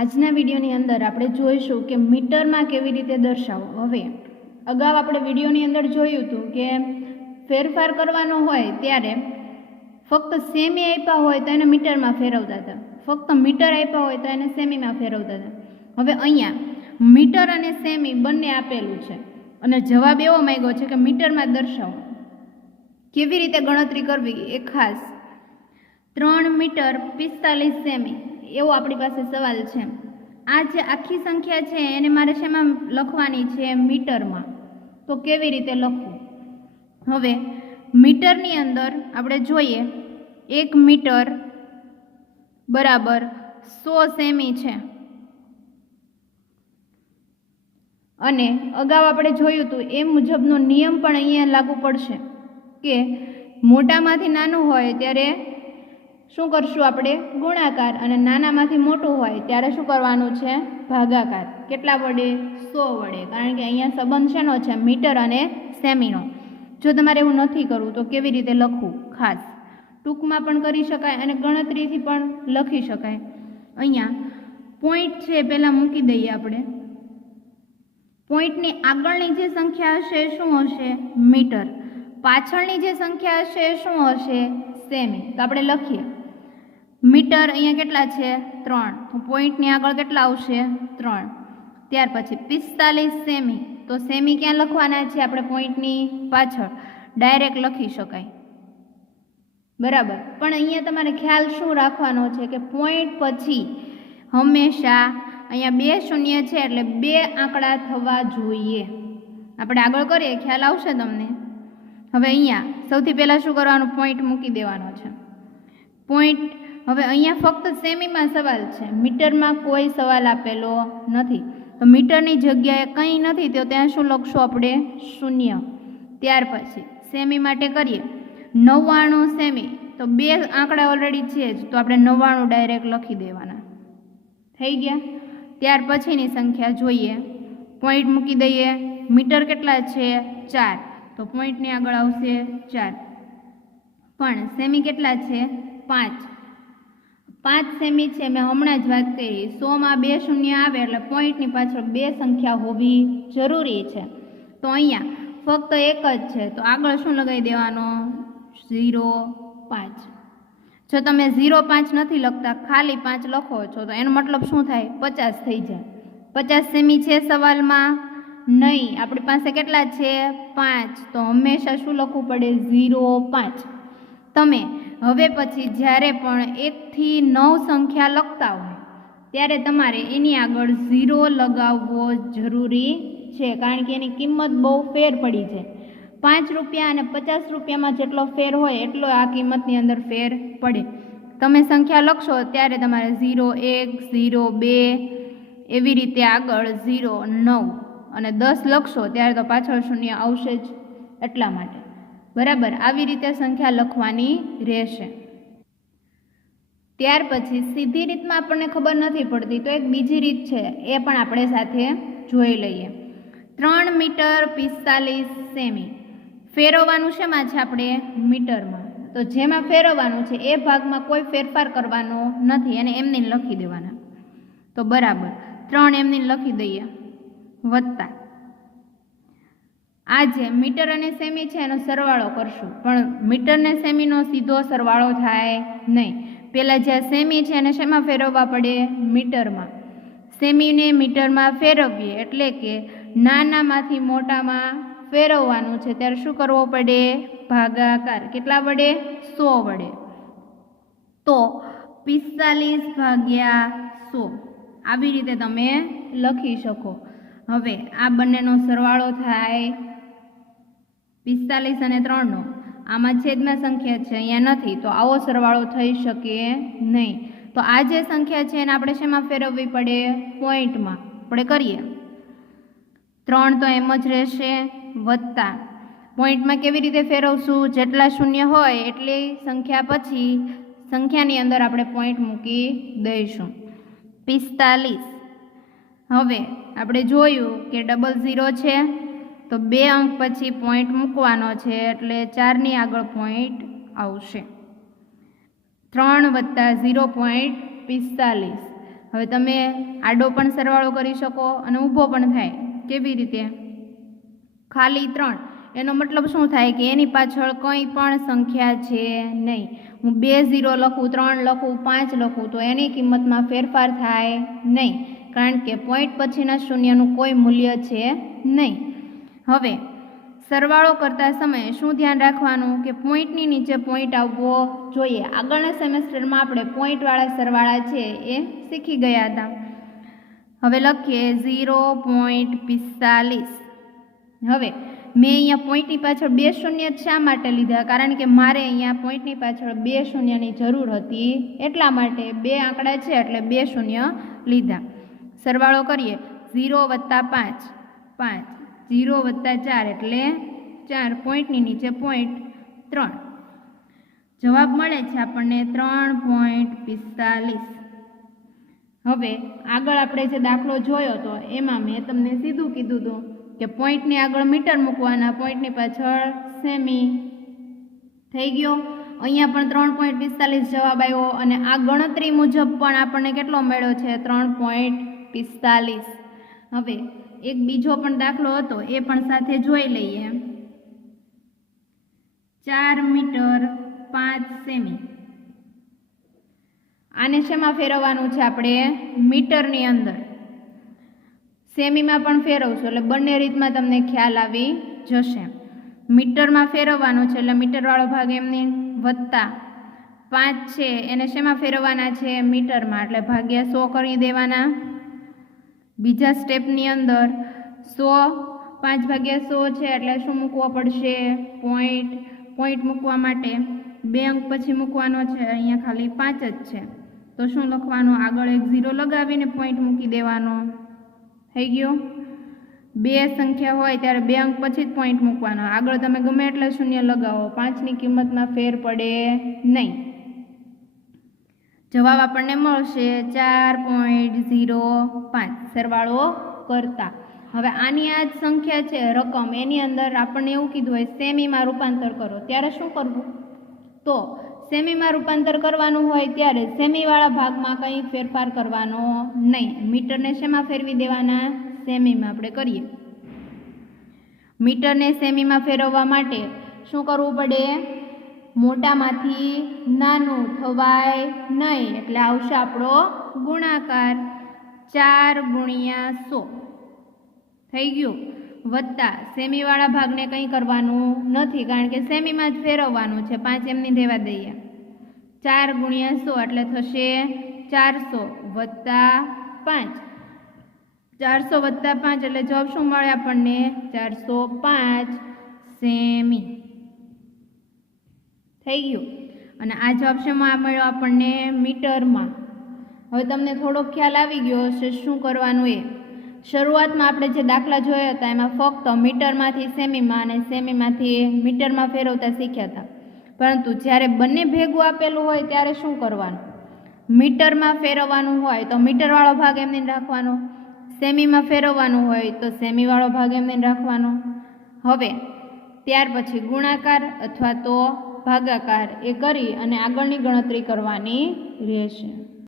આજના વિડીયોની અંદર આપણે જોઈશું કે મીટરમાં કેવી રીતે દર્શાવો. હવે, અગાઉ આપણે વિડીયોની અંદર જોયું હતું કે ફેરફાર કરવાનો હોય ત્યારે ફક્ત સેમી આપ્યા હોય તો એને મીટરમાં ફેરવતા હતા. ફક્ત મીટર આપ્યા હોય તો એને સેમીમાં ફેરવતા હતા. હવે અહીંયા મીટર અને સેમી બંને આપેલું છે. અને જવાબ એવો માંગ્યો છે કે મીટરમાં દર્શાવો. કેવી રીતે ગણતરી કરવી? એ ખાસ ત્રણ મીટર પિસ્તાલીસ સેમી. એવો આપણી પાસે સવાલ છે. આ જે આખી સંખ્યા છે, એને મારે શેમાં લખવાની છે? મીટરમાં. તો કેવી રીતે લખવું? હવે, મીટરની અંદર આપણે જોઈએ, એક મીટર બરાબર સો સેમી છે. અને અગાઉ આપણે જોયું હતું, એ મુજબનો નિયમ પણ અહીંયા લાગુ પડશે કે મોટામાંથી નાનું હોય ત્યારે શું કરશું આપણે? ગુણાકાર. અને નાનામાંથી મોટું હોય ત્યારે શું કરવાનું છે? ભાગાકાર. કેટલા વડે? સો વડે. કારણ કે અહીંયા સંબંધ શેનો છે? મીટર અને સેમીનો. જો તમારે એવું નથી કરવું, તો કેવી રીતે લખવું? ખાસ. ટૂંકમાં પણ કરી શકાય અને ગણતરીથી પણ લખી શકાય. અહીંયા પોઈન્ટ છે પહેલાં મૂકી દઈએ આપણે. પોઈન્ટની આગળની જે સંખ્યા હશે શું હશે? મીટર. પાછળની જે સંખ્યા હશે શું હશે? સેમી. તો આપણે લખીએ. મીટર અહીંયા કેટલા છે? ત્રણ. પોઈન્ટની આગળ કેટલા આવશે? ત્રણ. ત્યાર પછી પિસ્તાલીસ સેમી. તો સેમી ક્યાં લખવાના છે? આપણે પોઈન્ટની પાછળ. ડાયરેક્ટ લખી શકાય. બરાબર. પણ અહીંયા તમારે ખ્યાલ શું રાખવાનો છે કે પોઈન્ટ પછી હંમેશા અહીંયા બે શૂન્ય છે એટલે બે આંકડા થવા જોઈએ. આપણે આગળ કરીએ. ખ્યાલ આવશે તમને? હવે અહીંયા સૌથી પહેલાં શું કરવાનું? પોઈન્ટ મૂકી દેવાનો છે. પોઈન્ટ હવે અહીંયા ફક્ત સેમીમાં સવાલ છે. મીટરમાં કોઈ સવાલ આપેલો નથી. તો મીટરની જગ્યાએ કંઈ નથી, તો ત્યાં શું લખશું આપણે? શૂન્ય. ત્યાર પછી સેમી માટે કરીએ. નવ્વાણું સેમી. તો બે આંકડા ઓલરેડી છે જ, તો આપણે નવ્વાણું ડાયરેક્ટ લખી દેવાના. થઈ ગયા? ત્યાર પછીની સંખ્યા જોઈએ. પોઈન્ટ મૂકી દઈએ. મીટર કેટલા છે? ચાર. તો પોઈન્ટની આગળ આવશે ચાર. પણ સેમી કેટલા છે? પાંચ. પાંચ સેમી છે, મેં હમણાં જ વાત કરી. સોમાં બે શૂન્ય આવે એટલે પોઈન્ટની પાછળ બે સંખ્યા હોવી જરૂરી છે. તો અહીંયા ફક્ત એક જ છે, તો આગળ શું લગાવી દેવાનો? ઝીરો પાંચ. જો તમે ઝીરો પાંચ નથી લખતા, ખાલી પાંચ લખો છો, તો એનો મતલબ શું થાય? પચાસ થઈ જાય. પચાસ સેમી છે સવાલમાં? નહીં. આપણી પાસે કેટલા છે? પાંચ. તો હંમેશા શું લખવું પડે? ઝીરો પાંચ. તમે હવે પછી જ્યારે પણ એકથી નવ સંખ્યા લખતા હોય, ત્યારે તમારે એની આગળ ઝીરો લગાવવો જરૂરી છે, કારણ કે એની કિંમત બહુ ફેર પડી છે. પાંચ રૂપિયા અને પચાસ રૂપિયામાં જેટલો ફેર હોય, એટલો આ કિંમતની અંદર ફેર પડે. તમે સંખ્યા લખશો, ત્યારે તમારે ઝીરો એક, ઝીરો બે, એવી રીતે આગળ ઝીરો નવ અને દસ લખશો, ત્યારે તો પાછળ શૂન્ય આવશે જ એટલા માટે. બરાબર, આવી રીતે સંખ્યા લખવાની રહેશે. ત્યાર પછી સીધી રીતમાં આપણને ખબર નથી પડતી, તો એક બીજી રીત છે, એ પણ આપણે સાથે જોઈ લઈએ. ત્રણ મીટર પિસ્તાલીસ સેમી. ફેરવવાનું શેમાં છે આપણે? મીટરમાં. તો જેમાં ફેરવવાનું છે, એ ભાગમાં કોઈ ફેરફાર કરવાનો નથી અને એમને લખી દેવાના. તો બરાબર, ત્રણ એમને લખી દઈએ. વત્તા. આ જે મીટર અને સેમી છે, એનો સરવાળો કરશું. પણ મીટર ને સેમીનો સીધો સરવાળો થાય નહીં. પહેલાં જે સેમી છે, એને શેમાં ફેરવવા પડે? મીટરમાં. સેમીને મીટરમાં ફેરવીએ, એટલે કે નાનામાંથી મોટામાં ફેરવવાનું છે. ત્યારે શું કરવો પડે? ભાગાકાર. કેટલા વડે? સો વડે. તો પિસ્તાલીસ ભાગ્યા સો. આવી રીતે તમે લખી શકો. હવે આ બંનેનો સરવાળો થાય પિસ્તાલીસ અને ત્રણનો. આમાં છેદમાં સંખ્યા છે, અહીંયા નથી, તો આવો સરવાળો થઈ શકે નહીં. તો આ જે સંખ્યા છે એને આપણે શેમાં ફેરવવી પડે? પોઈન્ટમાં. આપણે કરીએ. ત્રણ તો એમ જ રહેશે, વત્તા. પોઈન્ટમાં કેવી રીતે ફેરવશું? જેટલા શૂન્ય હોય એટલી સંખ્યા પછી સંખ્યાની અંદર આપણે પોઈન્ટ મૂકી દઈશું. પિસ્તાલીસ. હવે આપણે જોયું કે ડબલ ઝીરો છે. તો બે અંક પછી પોઈન્ટ મૂકવાનો છે એટલે ચારની આગળ પોઈન્ટ આવશે. ત્રણ વત્તા ઝીરો પોઈન્ટ પિસ્તાલીસ. હવે તમે આડો પણ સરવાળો કરી શકો અને ઊભો પણ થાય. કેવી રીતે? ખાલી ત્રણ. એનો મતલબ શું થાય કે એની પાછળ કંઈ પણ સંખ્યા છે નહીં. હું બે ઝીરો લખું, ત્રણ લખું, પાંચ લખું તો એની કિંમતમાં ફેરફાર થાય નહીં. કારણ કે પોઈન્ટ પછીના શૂન્યનું કોઈ મૂલ્ય છે નહીં. હવે, સરવાળો કરતા સમયે શું ધ્યાન રાખવાનું કે પોઈન્ટની નીચે પોઈન્ટ આવવો જોઈએ? આગળના સેમેસ્ટરમાં આપણે પોઈન્ટવાળા સરવાળા છે એ શીખી ગયા હતા. હવે લખીએ ઝીરો પોઈન્ટ પિસ્તાલીસ. હવે, મેં અહીંયા પોઈન્ટની પાછળ બે શૂન્ય શા માટે લીધા? કારણ કે મારે અહીંયા પોઈન્ટની પાછળ બે શૂન્યની જરૂર હતી, એટલા માટે બે આંકડા છે એટલે બે શૂન્ય લીધા. સરવાળો કરીએ, ઝીરો વત્તા પાંચ પાંચ. ઝીરો વત્તા ચાર એટલે ચાર પોઈન્ટની નીચે પોઈન્ટ ત્રણ. જવાબ મળે છે આપણને ત્રણ પોઈન્ટ પિસ્તાલીસ. હવે આગળ આપણે જે દાખલો જોયો હતો એમાં મેં તમને સીધું કીધું હતું કે પોઈન્ટની આગળ મીટર મૂકવાના, પોઈન્ટની પાછળ સેમી થઈ ગયો. અહીંયા પણ ત્રણ પોઈન્ટ પિસ્તાલીસ જવાબ આવ્યો અને આ ગણતરી મુજબ પણ આપણને કેટલો મળ્યો છે? ત્રણ પોઈન્ટ પિસ્તાલીસ. હવે એક બીજો પણ દાખલો હતો, એ પણ સાથે જોઈ લઈએ. ચાર મીટર પાંચ સેમી. આને શેમાં ફેરવવાનું છે આપણે? મીટરની અંદર. સેમીમાં પણ ફેરવશું, એટલે બંને રીતમાં તમને ખ્યાલ આવી જશે. મીટરમાં ફેરવવાનું છે, એટલે મીટરવાળો ભાગ એમની વત્તા પાંચ છે, એને શેમાં ફેરવવાના છે? મીટરમાં, એટલે ભાગ્યા સો કરી દેવાના. બીજા સ્ટેપની અંદર સો, પાંચ ભાગ્યા સો છે એટલે શું મૂકવો પડશે? પોઈન્ટ પોઈન્ટ મૂકવા માટે બે અંક પછી મૂકવાનો છે. અહીંયા ખાલી પાંચ જ છે. તો શું લખવાનું? આગળ એક ઝીરો લગાવીને પોઈન્ટ મૂકી દેવાનો. થઈ ગયો? બે સંખ્યા હોય ત્યારે બે અંક પછી જ પોઈન્ટ મૂકવાનો. આગળ તમે ગમે એટલે શૂન્ય લગાવો. પાંચની કિંમતમાં ફેર પડે નહીં. જવાબ આપણને મળશે ચાર પોઈન્ટ ઝીરો પાંચ. સરવાળો કરતા. હવે આની આ જ સંખ્યા છે, રકમ. એની અંદર આપણને એવું કીધું હોય, સેમીમાં રૂપાંતર કરો. ત્યારે શું કરવું? તો સેમીમાં રૂપાંતર કરવાનું હોય ત્યારે સેમીવાળા ભાગમાં કંઈ ફેરફાર કરવાનો નહીં. મીટરને શેમાં ફેરવી દેવાના? સેમીમાં. આપણે કરીએ. મીટરને સેમીમાં ફેરવવા માટે શું કરવું પડે? મોટામાંથી નાનું થવાય નહીં. એટલે આવશે આપણો ગુણાકાર. ચાર ગુણ્યા સો. થઈ ગયું. વત્તા. સેમીવાળા ભાગને કંઈ કરવાનું નથી, કારણ કે સેમીમાં જ ફેરવવાનું છે. પાંચ એમની દેવા દઈએ. ચાર ગુણ્યા સો એટલે થશે ચારસો વત્તા પાંચ. ચારસો વત્તા પાંચ એટલે જવાબ શું મળે આપણને? ચારસો પાંચ. સેમી. થઈ ગયું. અને આ જવાબ શેમાં મળ્યો આપણને મીટરમાં. હવે તમને થોડો ખ્યાલ આવી ગયો હશે શું કરવાનું એ. શરૂઆતમાં આપણે જે દાખલા જોયા હતા, એમાં ફક્ત મીટરમાંથી સેમીમાં અને સેમીમાંથી મીટરમાં ફેરવતા શીખ્યા હતા. પરંતુ જ્યારે બંને ભેગું આપેલું હોય ત્યારે શું કરવાનું? મીટરમાં ફેરવવાનું હોય તો મીટરવાળો ભાગ એમને રાખવાનો. સેમીમાં ફેરવવાનું હોય તો સેમીવાળો ભાગ એમને રાખવાનો. હવે ત્યાર પછી ગુણાકાર અથવા તો ભાગાકાર એ કરી અને આગળની ગણતરી કરવાની રહેશે.